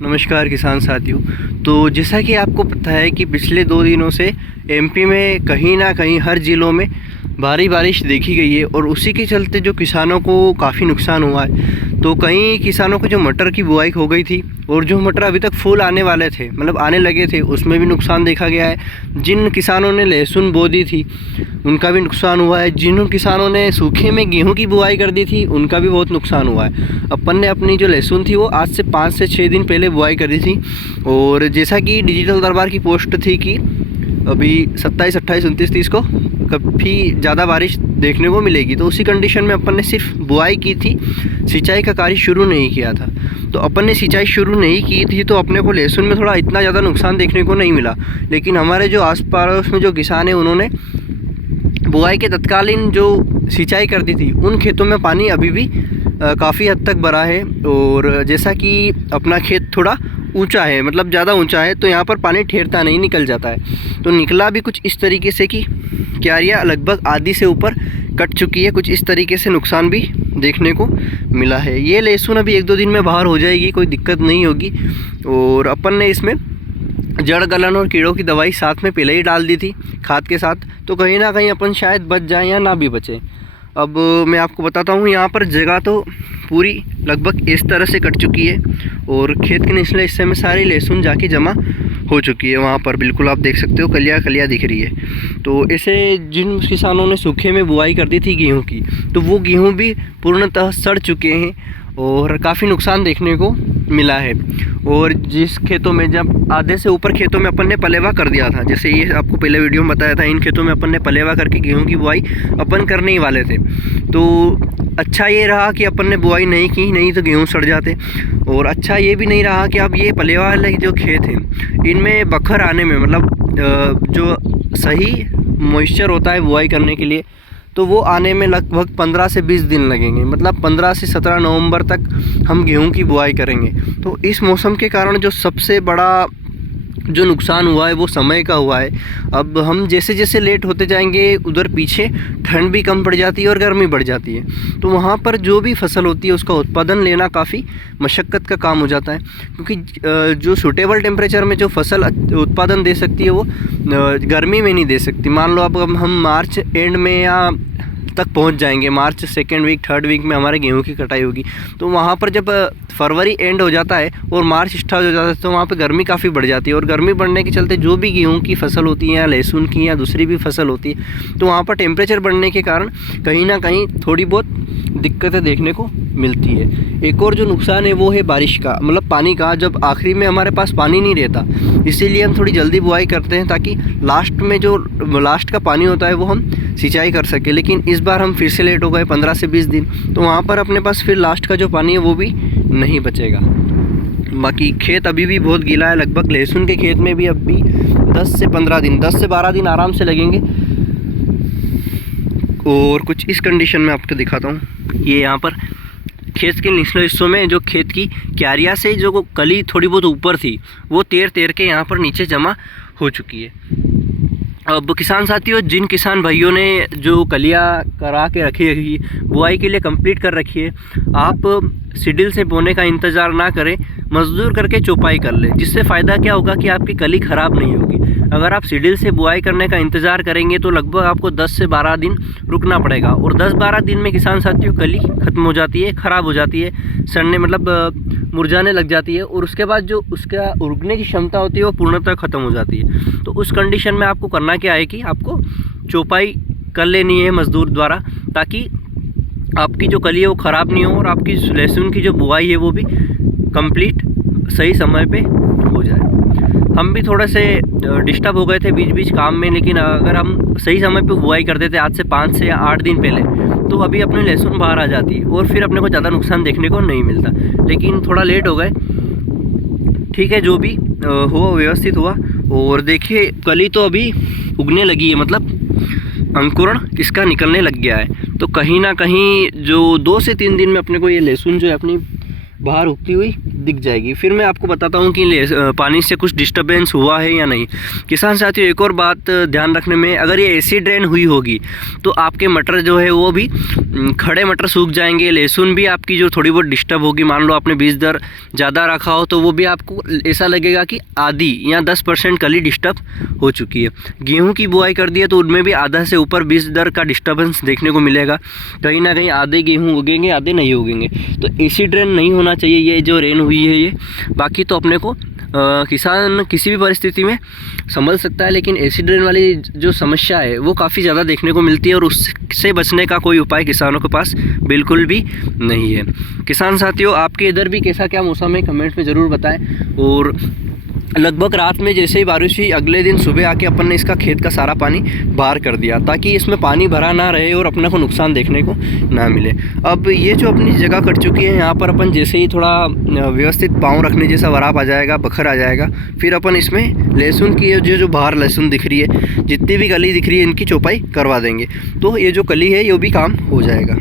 नमस्कार किसान साथियों। तो जैसा कि आपको पता है कि पिछले 2 दिनों से एमपी में कहीं ना कहीं हर ज़िलों में भारी बारिश देखी गई है और उसी के चलते जो किसानों को काफ़ी नुकसान हुआ है। तो कई किसानों को जो मटर की बुआई हो गई थी और जो मटर अभी तक फूल आने वाले थे, मतलब आने लगे थे, उसमें भी नुकसान देखा गया है। जिन किसानों ने लहसुन बो दी थी उनका भी नुकसान हुआ है। जिन किसानों ने सूखे में गेहूं की बुआई कर दी थी उनका भी बहुत नुकसान हुआ है। अपन ने अपनी जो लहसुन थी वो आज से 5 से 6 दिन पहले बुआई करी थी और जैसा कि डिजिटल दरबार की पोस्ट थी कि अभी 27, 28, 29, 30 को काफ़ी ज़्यादा बारिश देखने को मिलेगी। तो उसी कंडीशन में अपन ने सिर्फ बुआई की थी, सिंचाई का कार्य शुरू नहीं किया था। तो अपन ने सिंचाई शुरू नहीं की थी तो अपने को लहसुन में थोड़ा इतना ज़्यादा नुकसान देखने को नहीं मिला। लेकिन हमारे जो आस पास में जो किसान हैं उन्होंने बुआई के तत्कालीन जो सिंचाई कर दी थी उन खेतों में पानी अभी भी काफ़ी हद तक भरा है। और जैसा कि अपना खेत थोड़ा ऊंचा है, मतलब ज़्यादा ऊंचा है, तो यहाँ पर पानी ठहरता नहीं, निकल जाता है। तो निकला भी कुछ इस तरीके से कि क्यारियाँ लगभग आधी से ऊपर कट चुकी है। कुछ इस तरीके से नुकसान भी देखने को मिला है। ये लहसुन अभी 1-2 दिन में बाहर हो जाएगी, कोई दिक्कत नहीं होगी। और अपन ने इसमें जड़ गलन और कीड़ों की दवाई साथ में पहले ही डाल दी थी खाद के साथ, तो कहीं ना कहीं अपन शायद बच जाएँ या ना भी बचे। अब मैं आपको बताता हूँ, यहाँ पर जगह तो पूरी लगभग इस तरह से कट चुकी है और खेत के निचले हिस्से में सारी लहसुन जाके जमा हो चुकी है। वहाँ पर बिल्कुल आप देख सकते हो कलियाँ कलियाँ दिख रही है। तो ऐसे जिन किसानों ने सूखे में बुआई कर दी थी गेहूं की, तो वो गेहूं भी पूर्णतः सड़ चुके हैं और काफ़ी नुकसान देखने को मिला है। और जिस खेतों में जब आधे से ऊपर खेतों में अपन ने पलेवा कर दिया था, जैसे ये आपको पहले वीडियो में बताया था, इन खेतों में अपन ने पलेवा करके गेहूं की बुआई अपन करने ही वाले थे। तो अच्छा ये रहा कि अपन ने बुआई नहीं की, नहीं तो गेहूं सड़ जाते। और अच्छा ये भी नहीं रहा कि अब ये पलेवा वाले जो खेत हैं इनमें बखर आने में, मतलब जो सही मॉइस्चर होता है बुआई करने के लिए, तो वो आने में लगभग 15 से 20 दिन लगेंगे। मतलब 15 से 17 नवंबर तक हम गेहूं की बुआई करेंगे। तो इस मौसम के कारण जो सबसे बड़ा जो नुकसान हुआ है वो समय का हुआ है। अब हम जैसे जैसे लेट होते जाएंगे उधर पीछे ठंड भी कम पड़ जाती है और गर्मी बढ़ जाती है। तो वहाँ पर जो भी फसल होती है उसका उत्पादन लेना काफ़ी मशक्क़त का काम हो जाता है, क्योंकि जो सूटेबल टेम्परेचर में जो फसल उत्पादन दे सकती है वो गर्मी में नहीं दे सकती। मान लो अब हम मार्च एंड में या तक पहुंच जाएंगे, मार्च 2nd वीक 3rd वीक में हमारे गेहूं की कटाई होगी। तो वहाँ पर जब फरवरी एंड हो जाता है और मार्च स्टार्ट हो जाता है तो वहाँ पे गर्मी काफ़ी बढ़ जाती है। और गर्मी बढ़ने के चलते जो भी गेहूं की फसल होती है या लहसुन की या दूसरी भी फसल होती है, तो वहाँ पर टेम्परेचर बढ़ने के कारण कहीं ना कहीं थोड़ी बहुत दिक्कतें देखने को मिलती है। एक और जो नुकसान है वो है बारिश का, मतलब पानी का। जब आखिरी में हमारे पास पानी नहीं रहता, इसीलिए हम थोड़ी जल्दी बुआई करते हैं ताकि लास्ट में जो लास्ट का पानी होता है वो हम सिंचाई कर सके। लेकिन इस बार हम फिर से लेट हो गए 15 से 20 दिन, तो वहाँ पर अपने पास फिर लास्ट का जो पानी है वो भी नहीं बचेगा। बाकी खेत अभी भी बहुत गीला है। लगभग लहसुन के खेत में भी अभी 10 से 12 दिन आराम से लगेंगे। और कुछ इस कंडीशन में आपको दिखाता हूँ। ये यहाँ पर खेत के निचले हिस्सों में जो खेत की क्यारियाँ से जो कली थोड़ी बहुत ऊपर थी वो तैर के यहाँ पर नीचे जमा हो चुकी है। अब किसान साथियों, जिन किसान भाइयों ने जो कलियाँ करा के रखी है, बुआई के लिए कंप्लीट कर रखी है, आप सीडिल से बोने का इंतज़ार ना करें, मजदूर करके चौपाई कर लें। जिससे फ़ायदा क्या होगा कि आपकी कली ख़राब नहीं होगी। अगर आप सीडिल से बुआई करने का इंतज़ार करेंगे तो लगभग आपको 10 से 12 दिन रुकना पड़ेगा। और 10-12 दिन में किसान साथियों कली ख़त्म हो जाती है, ख़राब हो जाती है, सड़ने मतलब मुरझाने लग जाती है। और उसके बाद जो उसका उगने की क्षमता होती है वो पूर्णतः ख़त्म हो जाती है। तो उस कंडीशन में आपको करना क्या है कि आपको चौपाई कर लेनी है मज़दूर द्वारा, ताकि आपकी जो कली है वो ख़राब नहीं हो और आपकी लहसुन की जो बुआई है वो भी कंप्लीट सही समय पे हो जाए। हम भी थोड़े से डिस्टर्ब हो गए थे बीच बीच काम में, लेकिन अगर हम सही समय पे बुआई कर देते आज से 5 से 8 दिन पहले, तो अभी अपनी लहसुन बाहर आ जाती है और फिर अपने को ज़्यादा नुकसान देखने को नहीं मिलता। लेकिन थोड़ा लेट हो गए, ठीक है, जो भी हुआ व्यवस्थित हुआ। और देखिए कली तो अभी उगने लगी है, मतलब अंकुरण इसका निकलने लग गया है। तो कहीं ना कहीं जो 2 से 3 दिन में अपने को ये लहसुन जो है अपनी बाहर उगती हुई दिख जाएगी। फिर मैं आपको बताता हूँ कि पानी से कुछ डिस्टर्बेंस हुआ है या नहीं। किसान साथियों, एक और बात ध्यान रखने में, अगर ये एसिड रेन हुई होगी तो आपके मटर जो है वो भी खड़े मटर सूख जाएंगे। लहसुन भी आपकी जो थोड़ी बहुत डिस्टर्ब होगी, मान लो आपने बीज दर ज़्यादा रखा हो तो वो भी आपको ऐसा लगेगा कि आधी या 10% कली डिस्टर्ब हो चुकी है। गेहूं की बुआई कर दी है तो उनमें भी आधा से ऊपर बीज दर का डिस्टर्बेंस देखने को मिलेगा। कहीं ना कहीं आधे गेहूं उगेंगे, आधे नहीं उगेंगे। तो एसिड रेन नहीं होना चाहिए ये जो रेन हुई है ये। बाकी तो अपने को किसान किसी भी परिस्थिति में संभल सकता है, लेकिन एसिड रेन वाली जो समस्या है वो काफ़ी ज़्यादा देखने को मिलती है और उससे बचने का कोई उपाय किसानों के पास बिल्कुल भी नहीं है। किसान साथियों, आपके इधर भी कैसा क्या मौसम है कमेंट्स में ज़रूर बताएं। और लगभग रात में जैसे ही बारिश हुई, अगले दिन सुबह आके अपन ने इसका खेत का सारा पानी बाहर कर दिया ताकि इसमें पानी भरा ना रहे और अपने को नुकसान देखने को ना मिले। अब ये जो अपनी जगह कट चुकी है, यहाँ पर अपन जैसे ही थोड़ा व्यवस्थित पाँव रखने जैसा वराप आ जाएगा, बखर आ जाएगा, फिर अपन इसमें लहसुन की जो बाहर लहसुन दिख रही है, जितनी भी कली दिख रही है, इनकी चौपाई करवा देंगे। तो ये जो कली है ये भी काम हो जाएगा।